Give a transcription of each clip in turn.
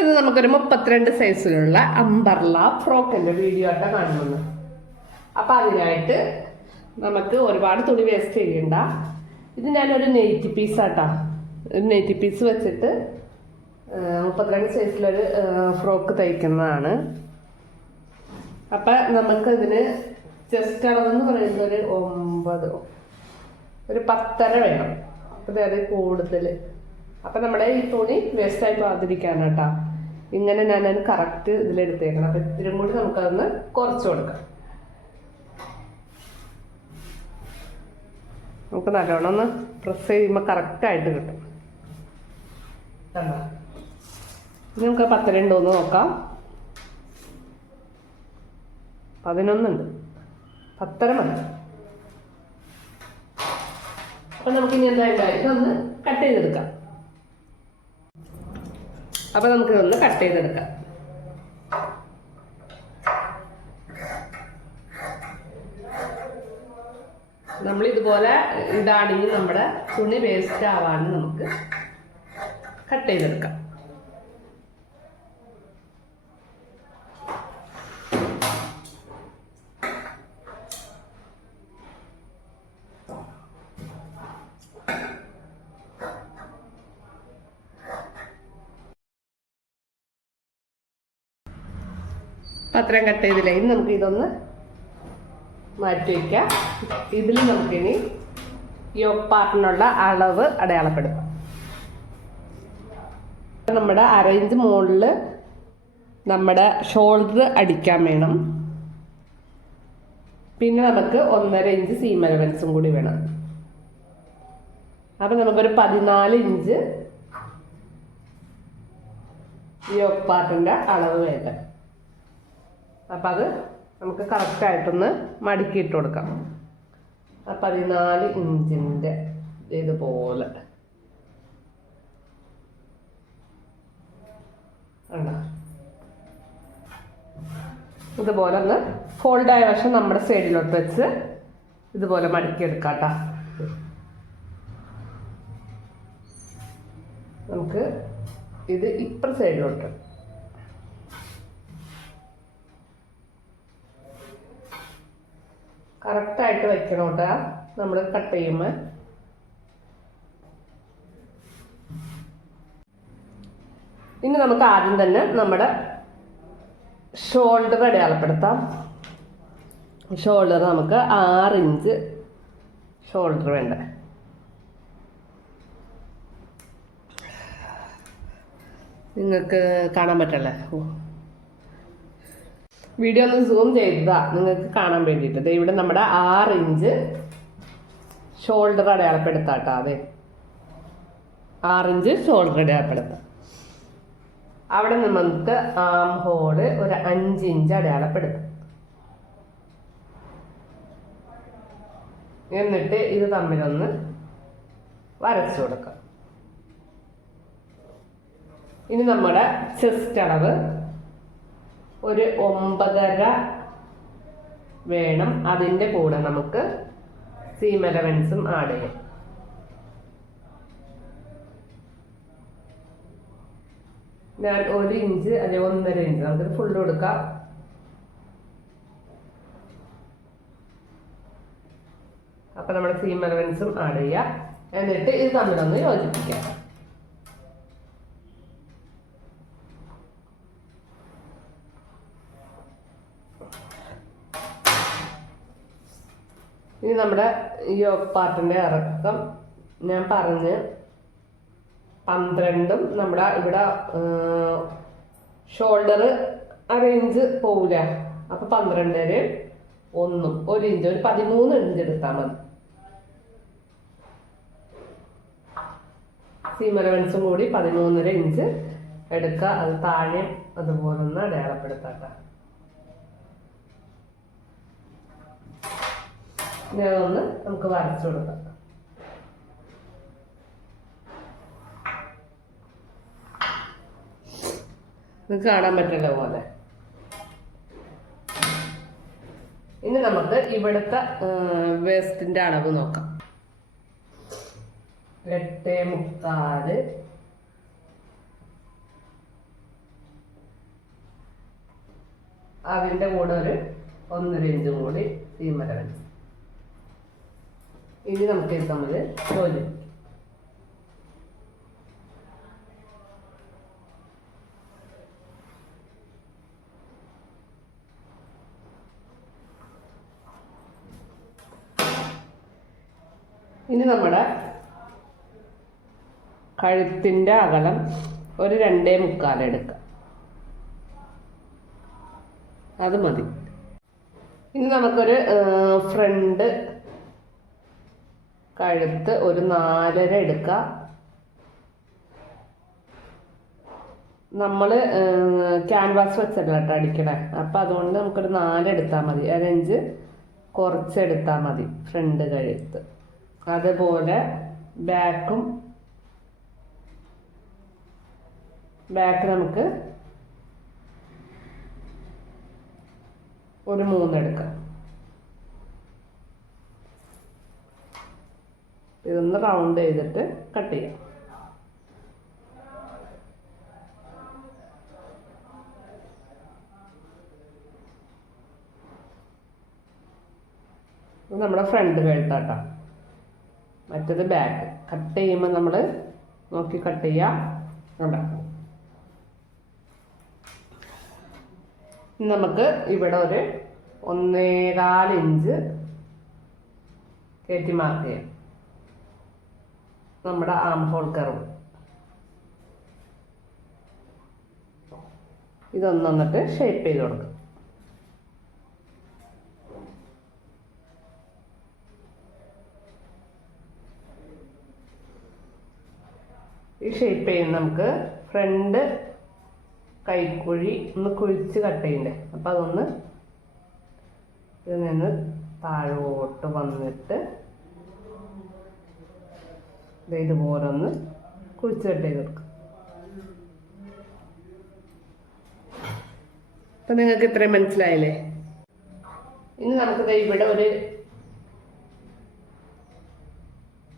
ഇത് നമുക്കൊരു മുപ്പത്തിരണ്ട് സൈസിലുള്ള അംബർല ഫ്രോക്കിന്റെ വീഡിയോ ആയിട്ട് കാണുന്നത്. അപ്പൊ അതിനായിട്ട് നമുക്ക് ഒരുപാട് തുണി വേസ്റ്റ് ചെയ്യണ്ട. ഇത് ഞാനൊരു നെയ്റ്റി പീസ് ആട്ടാ. ഒരു നെയ്റ്റി പീസ് വെച്ചിട്ട് മുപ്പത്തിരണ്ട് സൈസിലൊരു ഫ്രോക്ക് തയ്ക്കുന്നതാണ്. അപ്പൊ നമുക്ക് ഇതിന് ചെസ്റ്റ് അളവെന്ന് പറയുന്നത് ഒരു ഒമ്പത് ഒരു പത്തര വേണം. അപ്പൊ അതായത് കൂടുതൽ അപ്പൊ നമ്മുടെ ഈ തുണി വേസ്റ്റായി കേട്ടോ ഇങ്ങനെ ഞാൻ അത് കറക്റ്റ് ഇതിലെടുത്തേക്കണം. അപ്പൊ ഇതിലും കൂടി നമുക്കതൊന്ന് കുറച്ച് കൊടുക്കാം. നമുക്ക് നല്ലോണം ഒന്ന് പ്രസ് ചെയ്യുമ്പോൾ കറക്റ്റായിട്ട് കിട്ടും. ഇനി നമുക്ക് പത്തരണ്ടോ ഉണ്ടോയെന്ന് നോക്കാം. പതിനൊന്നുണ്ട്. പത്തര മതി അപ്പൊ നമുക്ക് ഇനി എന്താ ഇതൊന്ന് കട്ട് ചെയ്തെടുക്കാം. അപ്പൊ നമുക്ക് ഇതൊന്ന് കട്ട് ചെയ്തെടുക്കാം. നമ്മൾ ഇതുപോലെ ഇതാണെങ്കിൽ നമ്മുടെ തുണി വേസ്റ്റ് ആവാണ്ട് നമുക്ക് കട്ട് ചെയ്തെടുക്കാം. പത്രം കട്ട് ചെയ്തില്ല? ഇനി നമുക്ക് ഇതൊന്ന് മാറ്റി വയ്ക്കാം ഇതിൽ നമുക്കിനി പാർട്ടിനുള്ള അളവ് അടയാളപ്പെടുത്താം. നമ്മുടെ അരയിഞ്ച് മുകളിൽ നമ്മുടെ ഷോൾഡർ അടിക്കാൻ വേണം. പിന്നെ നമുക്ക് ഒന്നര ഇഞ്ച് സീം അലവൻസും കൂടി വേണം. അപ്പം നമുക്കൊരു പതിനാല് ഇഞ്ച് യോഗ് പാർട്ടിന്റെ അളവ് വേണ്ട അപ്പം അത് നമുക്ക് കറക്റ്റായിട്ടൊന്ന് മടക്കിയിട്ട് കൊടുക്കാം. പതിനാല് ഇഞ്ചിന്റെ ഇതുപോലെ. ഇതുപോലെ ഒന്ന് ഫോൾഡായ വശം നമ്മുടെ സൈഡിലോട്ട് വെച്ച് ഇതുപോലെ മടക്കിയെടുക്കാം കേട്ടോ. നമുക്ക് ഇത് ഇപ്പുറ സൈഡിലോട്ട് കറക്റ്റായിട്ട് വെക്കണം കേട്ടോ. നമ്മൾ കട്ട് ചെയ്യുമ്പോൾ ഇനി നമുക്ക് ആദ്യം തന്നെ നമ്മുടെ ഷോൾഡർ അടയാളപ്പെടുത്താം. ഷോൾഡർ നമുക്ക് ആറ് ഇഞ്ച് ഷോൾഡർ വേണ്ട. നിങ്ങൾക്ക് കാണാൻ പറ്റല്ലേ? ഓ. വീഡിയോ ഒന്ന് സൂം ചെയ്തതാ. നിങ്ങൾക്ക് കാണാൻ വേണ്ടിയിട്ട്. ഇവിടെ നമ്മുടെ ആറ് ഇഞ്ച് ഷോൾഡർ അടയാളപ്പെടുത്താം കേട്ടോ അതെ. ആറ് ഇഞ്ച് ഷോൾഡർ അടയാളപ്പെടുത്താം. അവിടെ നിന്ന് നമുക്ക് ആം ഹോൾ ഒരു അഞ്ച് ഇഞ്ച് അടയാളപ്പെടുത്താം. എന്നിട്ട് ഇത് തമ്മിലൊന്ന് വരച്ചു കൊടുക്കാം. ഇനി നമ്മുടെ ചെസ്റ്റ് അളവ് ഒരു ഒമ്പതര വേണം അതിന്റെ കൂടെ നമുക്ക് സീം ആഡ് ചെയ്യാം. ഞാൻ ഒരു ഇഞ്ച് അല്ലെ ഒന്നര ഇഞ്ച് നമുക്ക് ഫുൾ കൊടുക്കാം. അപ്പൊ നമ്മുടെ സീം ആഡ് ചെയ്യാം. എന്നിട്ട് ഇത് തമ്മിലൊന്ന് യോജിപ്പിക്കാം. ഇനി നമ്മുടെ ഈ പാർട്ടിന്റെ ഇറക്കം ഞാൻ പറഞ്ഞ് പന്ത്രണ്ടും നമ്മുടെ ഇവിടെ ഷോൾഡർ അറേഞ്ച് പോവില്ല അപ്പൊ പന്ത്രണ്ടര ഒന്നും ഒരു ഇഞ്ച് ഒരു പതിമൂന്ന് ഇഞ്ച് എടുത്താൽ മതി. സീമലവൻസും കൂടി പതിമൂന്നര ഇഞ്ച് എടുക്കുക. അത് താഴെ അതുപോലെ ഒന്ന് ഞാൻ ഒന്ന് നമുക്ക് വരച്ചു കൊടുക്കാം. നിങ്ങൾക്ക് കാണാൻ പറ്റുന്ന പോലെ. ഇനി നമുക്ക് ഇവിടുത്തെ വേസ്റ്റിന്റെ അളവ് നോക്കാം. എട്ട് മുക്കാൽ. അതിന്റെ കൂടെ ഒരു ഒന്നര ഇഞ്ചും കൂടി സീമര വെച്ച് ഇനി നമുക്ക് എടുക്കാൻ മതി തോൽ ഇനി നമ്മുടെ കഴുത്തിന്റെ അകലം ഒരു രണ്ടേ മുക്കാലെടുക്കുക അത് മതി. ഇനി നമുക്കൊരു ഫ്രണ്ട് കഴുത്ത് ഒരു നാലര എടുക്കുക നമ്മൾ ക്യാൻവാസ് വെച്ചല്ല കേട്ടോ അടിക്കണേ. അപ്പം അതുകൊണ്ട് നമുക്കൊരു നാലെടുത്താൽ മതി. അരഞ്ച് കുറച്ചെടുത്താൽ മതി ഫ്രണ്ട് കഴുത്ത്. അതുപോലെ ബാക്കും ബാക്ക് നമുക്ക് ഒരു മൂന്നെടുക്കാം. ഇതൊന്ന് റൗണ്ട് ചെയ്തിട്ട് കട്ട് ചെയ്യാം. നമ്മുടെ ഫ്രണ്ട് കഴുത്താട്ടോ മറ്റത് ബാക്ക് കട്ട് ചെയ്യുമ്പോൾ നമ്മൾ നോക്കി കട്ട് ചെയ്യാം. ഉണ്ടാക്കും നമുക്ക് ഇവിടെ ഒരു ഒന്നേകാൽ ഇഞ്ച് കയറ്റി മാർക്ക് ചെയ്യാം. നമ്മുടെ ആം ഹോൾ കർവ് ഇതൊന്ന് വന്നിട്ട് ഷേപ്പ് ചെയ്ത് കൊടുക്കും. ഈ ഷേപ്പ് ചെയ്യുന്ന നമുക്ക് ഫ്രണ്ട് കൈക്കുഴി ഒന്ന് കുഴിച്ച് കട്ട് ചെയ്യണ്ടേ? അപ്പം അതൊന്ന് ഇതിൽ നിന്ന് താഴോട്ട് വന്നിട്ട് ഇതുപോലെ ഒന്ന് കുഴിച്ച് കട്ട് ചെയ്ത് കൊടുക്കും. അപ്പം നിങ്ങൾക്ക് ഇത്രയും മനസ്സിലായില്ലേ? ഇനി നമുക്ക് ഇവിടെ ഒരു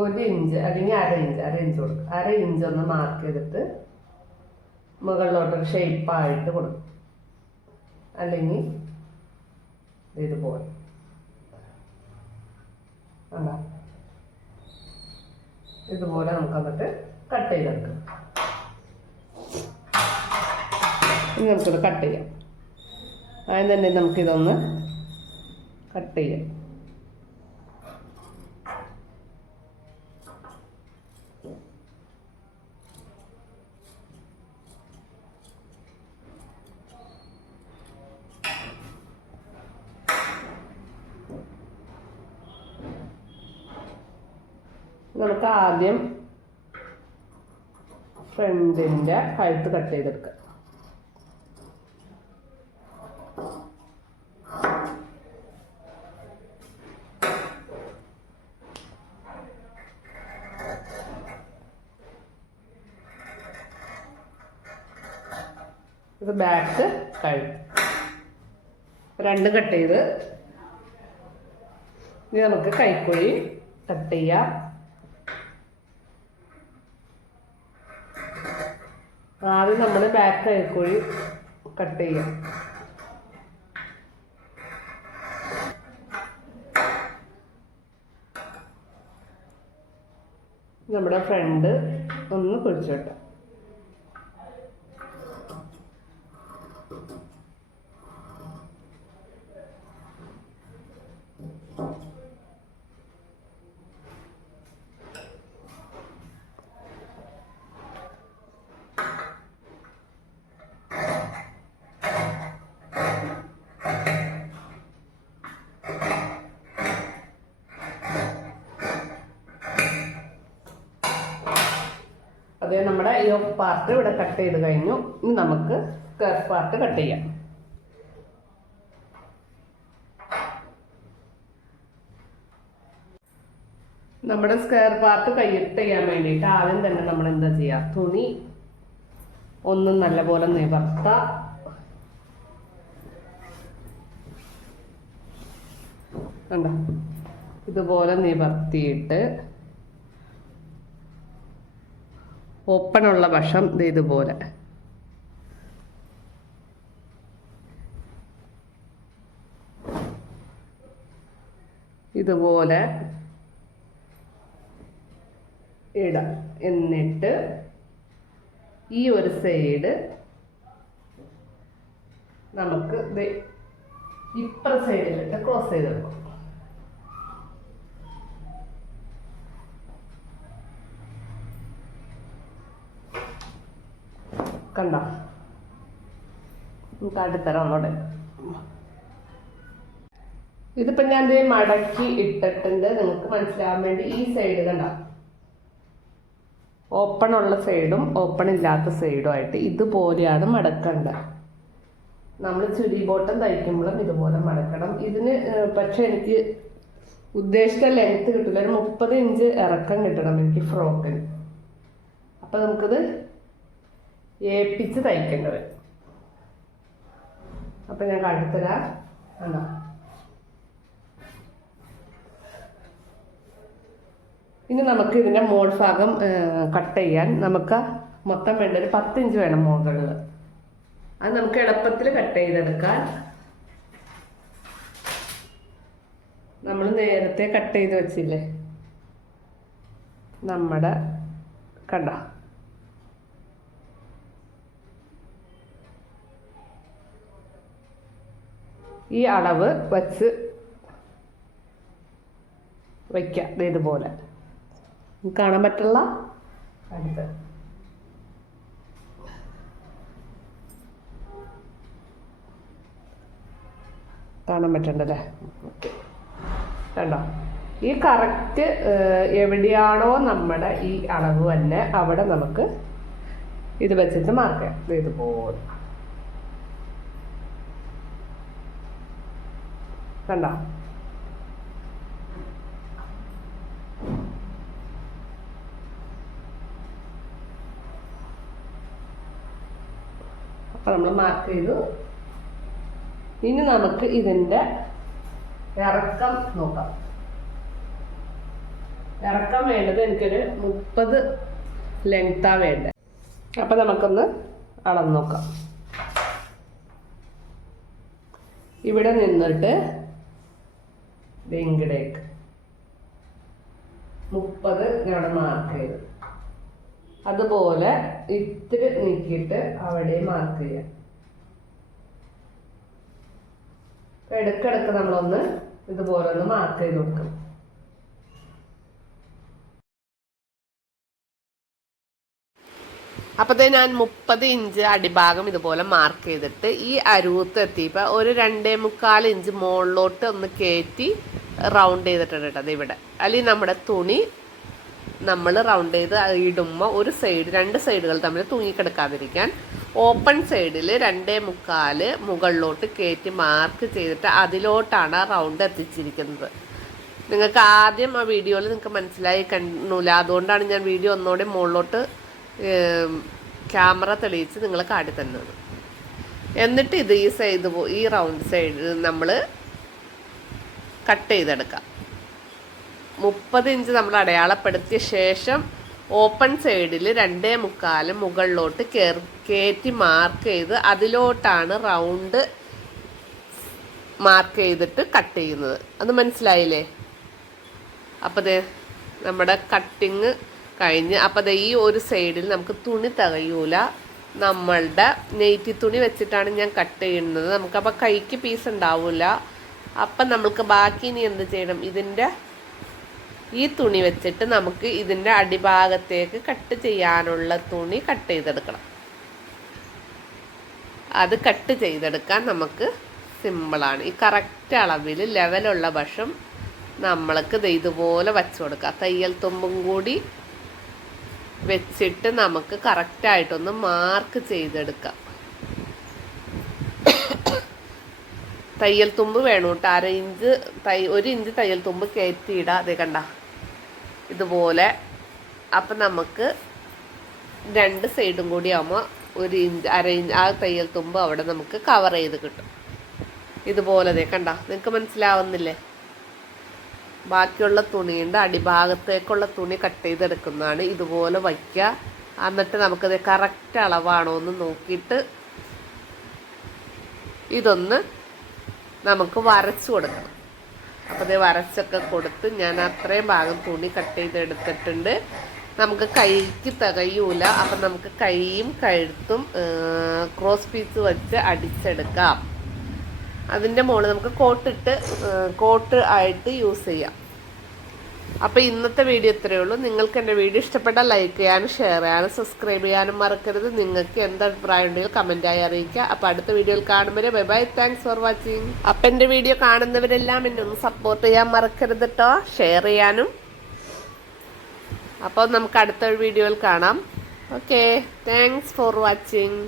ഒരു ഇഞ്ച് അല്ലെങ്കിൽ അര ഇഞ്ച് അര ഇഞ്ച് കൊടുക്കും. അര ഇഞ്ച് ഒന്ന് മാർക്ക് ചെയ്തിട്ട് മുകളിലോട്ടൊരു ഷേപ്പായിട്ട് കൊടുക്കും. അല്ലെങ്കിൽ ഇതുപോലെ. കണ്ടോ? ഇതുപോലെ നമുക്ക് എന്നിട്ട് കട്ട് ചെയ്തെടുക്കാം. ഇനി നമുക്കിത് കട്ട് ചെയ്യാം. ആദ്യം തന്നെ നമുക്കിതൊന്ന് കട്ട് ചെയ്യാം. നമുക്ക് ആദ്യം ഫ്രണ്ടിന്റെ കഴുത്ത് കട്ട് ചെയ്തെടുക്കാം. ഇത് ബാക്ക് കഴുത്ത് രണ്ട് കട്ട് ചെയ്ത് ഇനി നമുക്ക് കൈക്കുഴി കട്ട് ചെയ്യാം ആദ്യം നമ്മൾ ബാക്ക് കൈക്കുഴി കട്ട് ചെയ്യാം. നമ്മുടെ ഫ്രണ്ട് ഒന്ന് കുഴിച്ചോട്ടെ അതേ നമ്മുടെ ഈ പാർട്ട് ഇവിടെ കട്ട് ചെയ്ത് കഴിഞ്ഞു. ഇനി നമുക്ക് സ്കേർട്ട് പാർട്ട് കട്ട് ചെയ്യാം. നമ്മുടെ സ്ക്വയർ പാർട്ട് കയ്യിട്ട് ചെയ്യാൻ വേണ്ടിയിട്ട് ആദ്യം തന്നെ നമ്മൾ എന്താ ചെയ്യുക തുണി ഒന്ന് നല്ലപോലെ നിവർത്ത. കണ്ടോ? ഇതുപോലെ നിവർത്തിയിട്ട് ഓപ്പണുള്ള വശം ഇതുപോലെ. ഇതുപോലെ ഇടാം. എന്നിട്ട് ഈ ഒരു സൈഡ് നമുക്ക് ഇപ്പുറ സൈഡിലിട്ട് ക്രോസ് ചെയ്തെടുക്കും. കണ്ടോ? കാട്ടിത്തരാം അവിടെ ഇതിപ്പോ ഞാൻ ദേ മടക്കി ഇട്ടിട്ടുണ്ട്. നിങ്ങൾക്ക് മനസ്സിലാവാൻ വേണ്ടി ഈ സൈഡ് കണ്ട? ഓപ്പൺ ഉള്ള സൈഡും ഓപ്പൺ ഇല്ലാത്ത സൈഡും ആയിട്ട് ഇതുപോലെയാണ് മടക്കേണ്ടത്. നമ്മൾ ചുരി ബോട്ടം തയ്ക്കുമ്പോഴും ഇതുപോലെ മടക്കണം. ഇതിന് പക്ഷെ എനിക്ക് ഉദ്ദേശിച്ച ലെങ്ത് കിട്ടില്ല ഒരു മുപ്പത് ഇഞ്ച് ഇറക്കം കിട്ടണം എനിക്ക് ഫ്രോക്കിന് അപ്പം നമുക്കിത് ഏപ്പിച്ച് തയ്ക്കേണ്ടത്. അപ്പം ഞാൻ കാട്ടിത്തരാം കണ്ടോ? ഇനി നമുക്ക് ഇതിന്റെ മോൾ ഭാഗം കട്ട് ചെയ്യാൻ നമുക്ക് മൊത്തം വേണ്ട ഒരു പത്തിഞ്ച് വേണം മുകളിൽ അത് നമുക്ക് എളുപ്പത്തിൽ കട്ട് ചെയ്തെടുക്കാൻ. നമ്മൾ നേരത്തെ കട്ട് ചെയ്ത് വെച്ചില്ലേ? നമ്മുടെ കണ്ട? ഈ അളവ് വച്ച് വയ്ക്കാം ഇതുപോലെ. കാണാൻ പറ്റുള്ള കാണാൻ പറ്റണ്ടല്ലേ? കണ്ടോ? ഈ കറക്റ്റ് എവിടെയാണോ നമ്മുടെ ഈ അളവ് തന്നെ അവിടെ നമുക്ക് ഇത് വെച്ചിട്ട് മാർക്ക് ദേ ഇതുപോലെ കണ്ടോ? അപ്പൊ നമ്മൾ മാർക്ക് ചെയ്തു. ഇനി നമുക്ക് ഇതിന്റെ ഇറക്കം നോക്കാം. ഇറക്കം വേണ്ടത് എനിക്കൊരു മുപ്പത് ലെങ്താ വേണ്ടത് അപ്പൊ നമുക്കൊന്ന് അളന്ന് നോക്കാം. ഇവിടെ നിന്നിട്ട് ഇങ്ങടേക്ക് മുപ്പത് ഞാൻ മാർക്ക് അതുപോലെ ഇത്തിരി നീക്കിയിട്ട് അവിടെ മാർക്ക് ചെയ്യാം. ഇടക്കിടക്ക് നമ്മളൊന്ന് ഇതുപോലെ ഒന്ന് മാർക്ക് ചെയ്ത് കൊടുക്കും അപ്പത്തേ ഞാൻ മുപ്പത് ഇഞ്ച് അടിഭാഗം ഇതുപോലെ മാർക്ക് ചെയ്തിട്ട് ഈ അരുവത്ത് എത്തിയപ്പോൾ ഒരു രണ്ടേ മുക്കാൽ ഇഞ്ച് മുകളിലോട്ട് ഒന്ന് കയറ്റി റൗണ്ട് ചെയ്തിട്ടുണ്ട് കേട്ടോ. ഇവിടെ. അല്ലെങ്കിൽ നമ്മുടെ തുണി നമ്മൾ റൗണ്ട് ചെയ്ത് ഇടുമ്പോൾ ഒരു സൈഡ് രണ്ട് സൈഡുകൾ തമ്മിൽ തൂങ്ങിക്കിടക്കാതിരിക്കാൻ ഓപ്പൺ സൈഡിൽ രണ്ടേ മുക്കാൽ മുകളിലോട്ട് കയറ്റി മാർക്ക് ചെയ്തിട്ട് അതിലോട്ടാണ് ആ റൗണ്ട് എത്തിച്ചിരിക്കുന്നത്. നിങ്ങൾക്ക് ആദ്യം ആ വീഡിയോയിൽ നിങ്ങൾക്ക് മനസ്സിലായി കണ്ടില്ല അതുകൊണ്ടാണ് ഞാൻ വീഡിയോ ഒന്നുകൂടി മുകളിലോട്ട് ക്യാമറ തെളിയിച്ച് നിങ്ങൾ കാട്ടി തന്നത് എന്നിട്ട് ഇത് ഈ സൈഡ് ഈ റൗണ്ട് സൈഡ് നമ്മൾ കട്ട് ചെയ്തെടുക്കാം. മുപ്പത് ഇഞ്ച് നമ്മൾ അടയാളപ്പെടുത്തിയ ശേഷം ഓപ്പൺ സൈഡിൽ രണ്ടേ മുക്കാലും മുകളിലോട്ട് കേർ കയറ്റി മാർക്ക് ചെയ്ത് അതിലോട്ടാണ് റൗണ്ട് മാർക്ക് ചെയ്തിട്ട് കട്ട് ചെയ്യുന്നത്. അത് മനസ്സിലായില്ലേ? അപ്പോൾ ദേ നമ്മുടെ കട്ടിങ് കഴിഞ്ഞ് അപ്പോൾ ദേ ഈ ഒരു സൈഡിൽ നമുക്ക് തുണി തകയൂല. നമ്മളുടെ നെയ്റ്റി തുണി വെച്ചിട്ടാണ് ഞാൻ കട്ട് ചെയ്യുന്നത്. നമുക്കപ്പോൾ കൈക്ക് പീസ് ഉണ്ടാവില്ല അപ്പം നമ്മൾക്ക് ബാക്കി ഇനി എന്ത് ചെയ്യണം? ഇതിന്റെ ഈ തുണി വെച്ചിട്ട് നമുക്ക് ഇതിന്റെ അടിഭാഗത്തേക്ക് കട്ട് ചെയ്യാനുള്ള തുണി കട്ട് ചെയ്തെടുക്കണം. അത് കട്ട് ചെയ്തെടുക്കാൻ നമുക്ക് സിമ്പിളാണ്. ഈ കറക്റ്റ് അളവിൽ ലെവലുള്ള വശം നമ്മൾക്ക് ദേ ഇതുപോലെ വച്ചു കൊടുക്കുക തയ്യൽ തുമ്പും കൂടി വെച്ചിട്ട് നമുക്ക് കറക്റ്റായിട്ടൊന്ന് മാർക്ക് ചെയ്തെടുക്കാം. തയ്യൽ തുമ്പ് വേണം കേട്ടോ. അര ഇഞ്ച് തൈ ഒരു ഇഞ്ച് തയ്യൽ തുമ്പ് കയറ്റിയിടാം. അതേ കണ്ട. ഇതുപോലെ. അപ്പം നമുക്ക് രണ്ട് സൈഡും കൂടി ആകുമ്പോൾ ഒരു ഇഞ്ച് അര ഇഞ്ച് ആ തയ്യൽ തുമ്പ് അവിടെ നമുക്ക് കവർ ചെയ്ത് കിട്ടും. ഇതുപോലെ ദേ കണ്ട. നിങ്ങൾക്ക് മനസ്സിലാവുന്നില്ലേ? ബാക്കിയുള്ള തുണിയുണ്ട് അടിഭാഗത്തേക്കുള്ള തുണി കട്ട് ചെയ്തെടുക്കുന്നതാണ്. ഇതുപോലെ വയ്ക്കുക എന്നിട്ട് നമുക്കത് കറക്റ്റ് അളവാണോ എന്ന് നോക്കിയിട്ട് ഇതൊന്ന് നമുക്ക് വരച്ചു കൊടുക്കണം. അപ്പോൾ ഇത് വരച്ചൊക്കെ കൊടുത്ത് ഞാൻ അത്രയും ഭാഗം തുണി കട്ട് ചെയ്ത് എടുത്തിട്ടുണ്ട്. നമുക്ക് കൈക്ക് തികയൂല. അപ്പം നമുക്ക് കൈയും കഴുത്തും ക്രോസ് പീസ് വെച്ച് അടിച്ചെടുക്കാം. അതിന്റെ മുകളിൽ നമുക്ക് കോട്ടിട്ട് കോട്ട് ആയിട്ട് യൂസ് ചെയ്യാം. അപ്പോൾ ഇന്നത്തെ വീഡിയോ ഇത്രയേ ഉള്ളൂ. നിങ്ങൾക്ക് എന്റെ വീഡിയോ ഇഷ്ടപ്പെട്ടാൽ ലൈക്ക് ചെയ്യാനും ഷെയർ ചെയ്യാനും സബ്സ്ക്രൈബ് ചെയ്യാനും മറക്കരുത്. നിങ്ങൾക്ക് എന്ത് അഭിപ്രായം ഉണ്ടെങ്കിൽ കമന്റായി അറിയിക്കുക. അപ്പോൾ അടുത്ത വീഡിയോയിൽ കാണുമ്പോൾ bye bye thanks for watching അപ്പം എന്റെ വീഡിയോ കാണുന്നവരെല്ലാം എന്നെ ഒന്ന് സപ്പോർട്ട് ചെയ്യാൻ മറക്കരുത് കേട്ടോ ഷെയർ ചെയ്യാനും. അപ്പോൾ നമുക്ക് അടുത്ത വീഡിയോയിൽ കാണാം. Okay thanks for watching